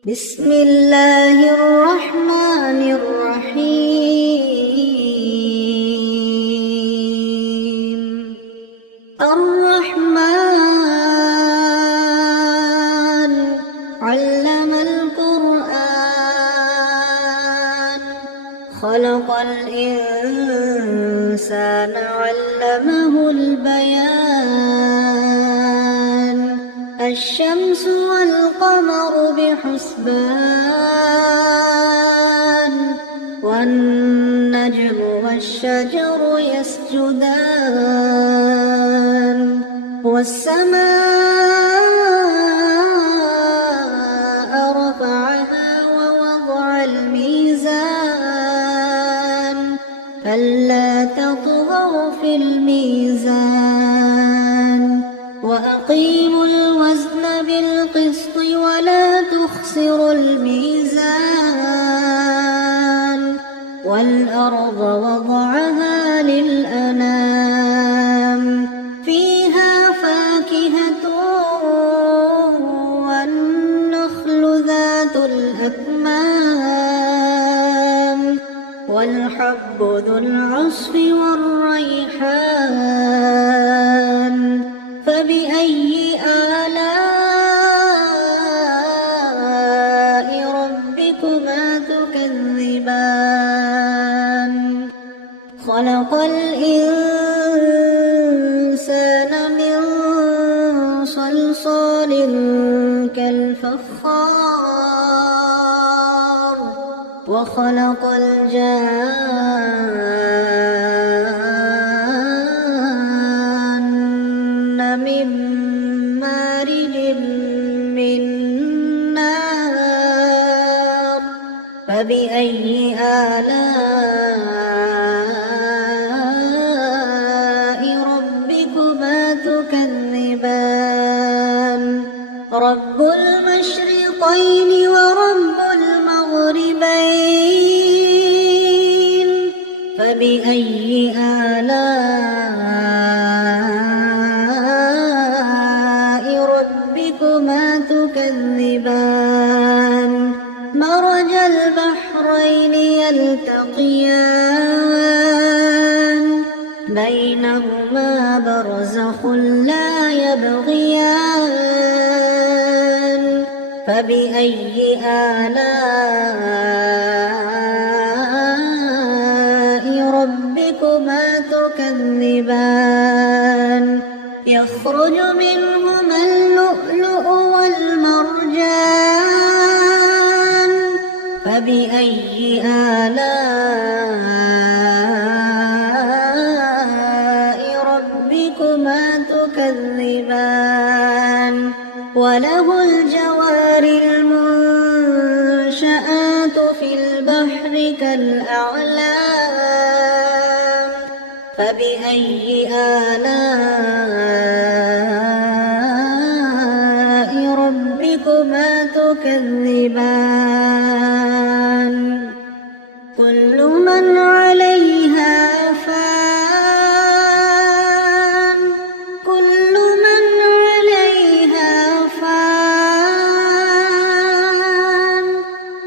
بسم الله الرحمن الرحيم. الرحمن علم القرآن، خلق الإنسان علمه البيان. الشمس والقمر بحسبان، والنجم والشجر يسجدان. والسماء رفعها ووضع الميزان، ألا تطغوا في الميزان. وأقيموا الوزن بالقسط ولا تخسروا الميزان. والأرض وضعها للأنام، فيها فاكهة والنخل ذات الأكمام، والحب ذو العصف والريحان. فبأي آلاء ربكما تكذبان؟ خلق الإنسان من صلصال كالفخار، وخلق الجان من مارج من نار. فبأي آلاء ربكما تكذبان؟ رب المشرقين ورب المغربين، فبأي آلاء ربكما تكذبان؟ مرج البحرين يلتقيان، بينهما برزخ لا يبغيان. فبأي آلاء ربكما تكذبان؟ يخرج منهما اللؤلؤ والمرجان، فبأي آلاء ربكما تكذبان؟ وله الجوار المنشآت في البحر كالأعلام، فبأي آلاء ربكما تكذبان؟ كل من عليها فان، كل من عليها فان،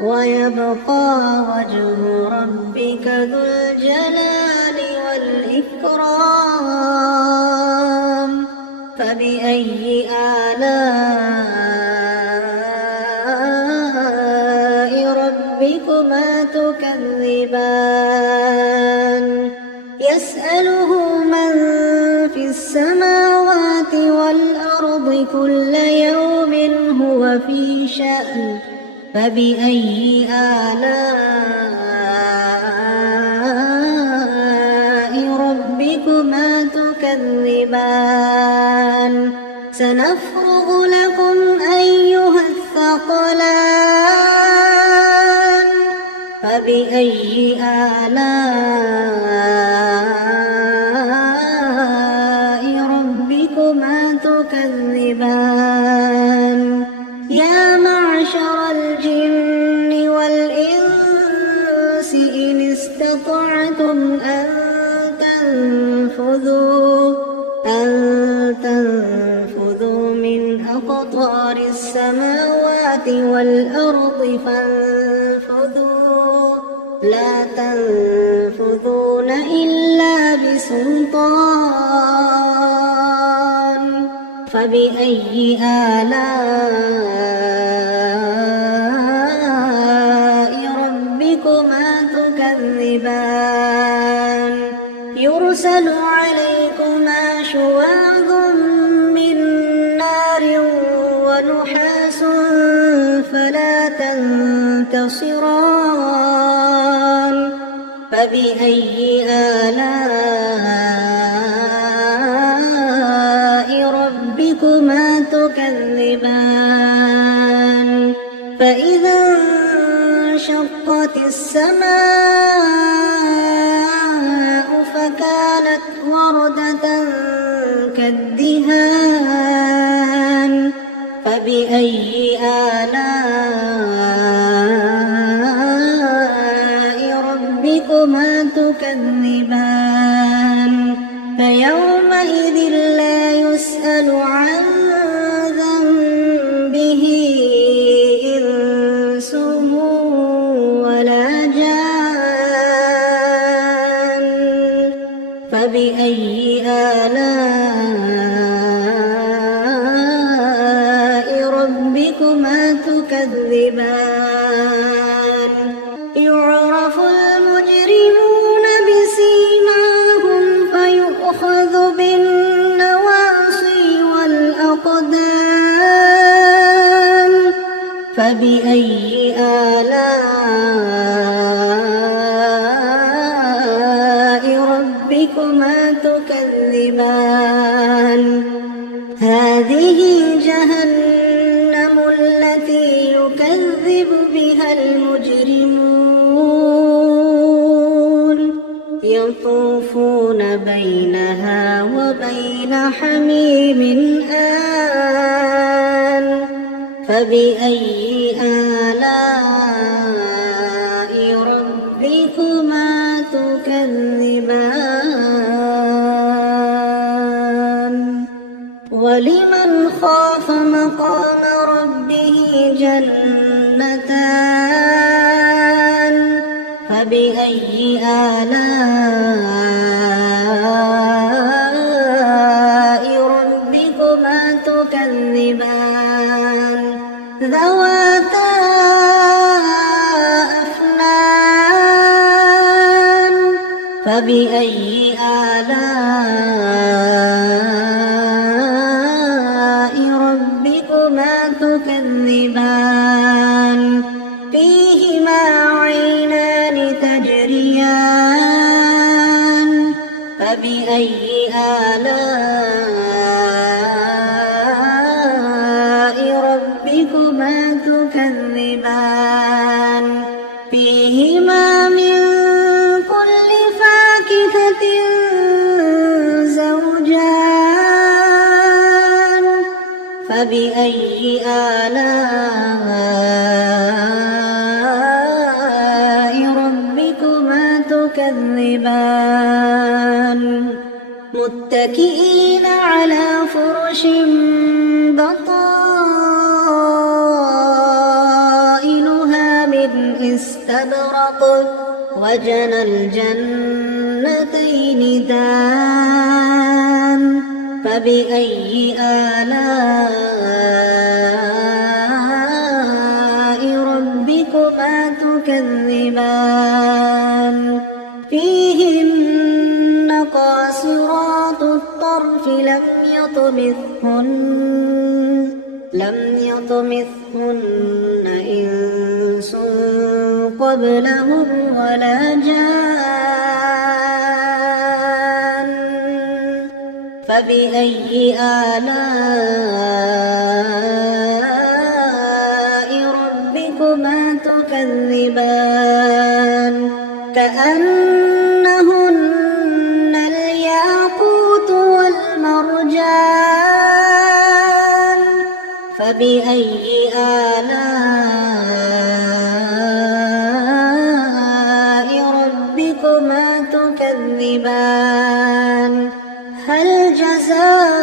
ويبقى وجه ربك ذو الجلال والإكرام. فبأي آلاء ربكما تكذبان؟ يسأله من في السماوات والأرض كل يوم هو في شأن. فبأي آلاء ربكما تكذبان؟ سنفرغ لكم أيها الثقلان. فبأي آلاء ربكما تكذبان؟ يا معشر الجن والإنس إن استطعتم أن تنفذوا من أقطار السماوات والأرض الأرض فانفذوا لا تنفذون إلا بسلطان فبأي آلاء ربكما تكذبان يرسل عليكما شواظ من نار ونحاس فلا تنتصران فبأي آلاء ربكما تكذبان فإذا انشقت السماء فكانت وردة كالدهان فبأي آلاء ربكما تكذبان فيومئذ لا يسأل عن ذنبه إنس ولا جان فبأي آلاء ربكما تكذبان يعرف المجرمون بسيماهم فيؤخذ بالنواصي والأقدام فبأي آلاء ربكما تكذبان هذه جهنم التي يكذب بها المجرمون يطوفون بينها وبين حميم آن فبأي آلاء ربكما تكذبان ولمن خاف مقام ربه جنتان فبأي آلاء ربكما تكذبان ذواتا أفنان فبأي آلاء ربكما تكذبان فيهما عينان تجريان فبأي آلاء ربكما تكذبان فيهما من كل فاكهة زوجان فبأي آلاء ربكما تكذبان متكئين على فرش بطائنها من استبرق وجنى الجنتين دان فبأي آلاء ربكما تكذبان فيهن قاصرات الطرف لم يطمثهن إنس قبلهم ولا جان فبأي آلاء ربكما تكذبان كأنهن الياقوت والمرجان فبأي آلاء ربكما تكذبان هل جزاء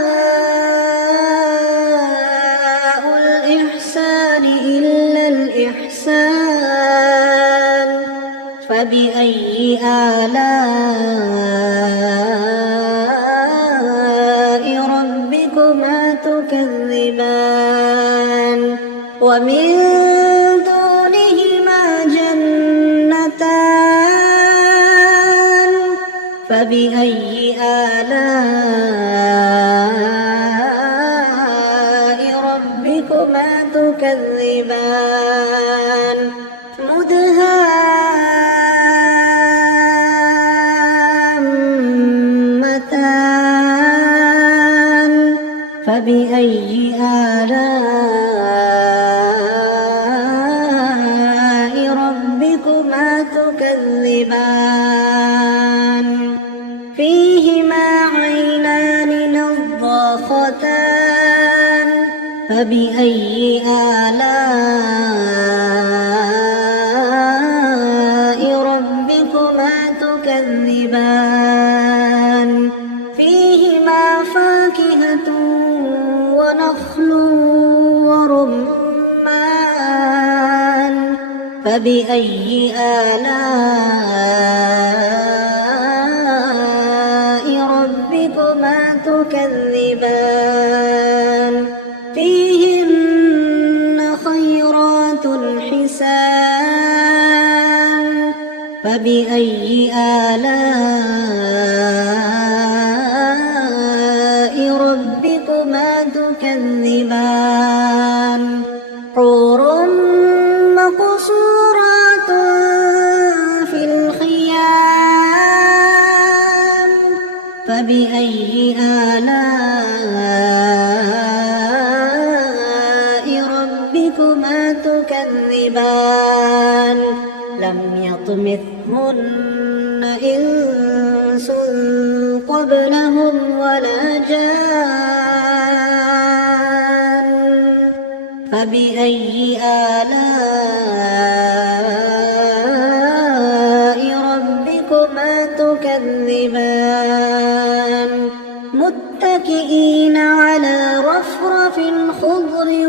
الإحسان إلا الإحسان الحسان فبأي آلاء ربكما تكذبان ومن دونهما جنتان فبأي آلاء ربكما تكذبان مدهامتان فبأي آلاء ربكما تكذبان فيهما عينان نضاختان فبأي آلاء ربكما تكذبان فيهما فاكهة ونخل ورمان فبأي آلاء ربكما تكذبان فيهن خيرات حسان فبأي آلاء ربكما تكذبان حور مقصورات في الخيام فبأي آلاء ربكما تكذبان لم يطمثهن إنس قبلهم ولا جان فبأي آلاء ربكما تكذبان متكئين على رفرف خضر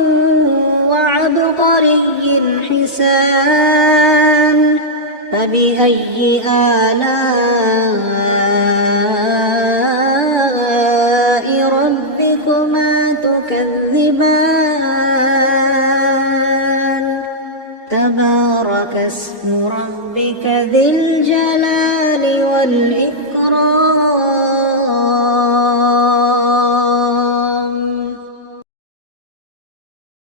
وعبقري حسان فبأي آلاء ربكما تكذبان تبارك اسم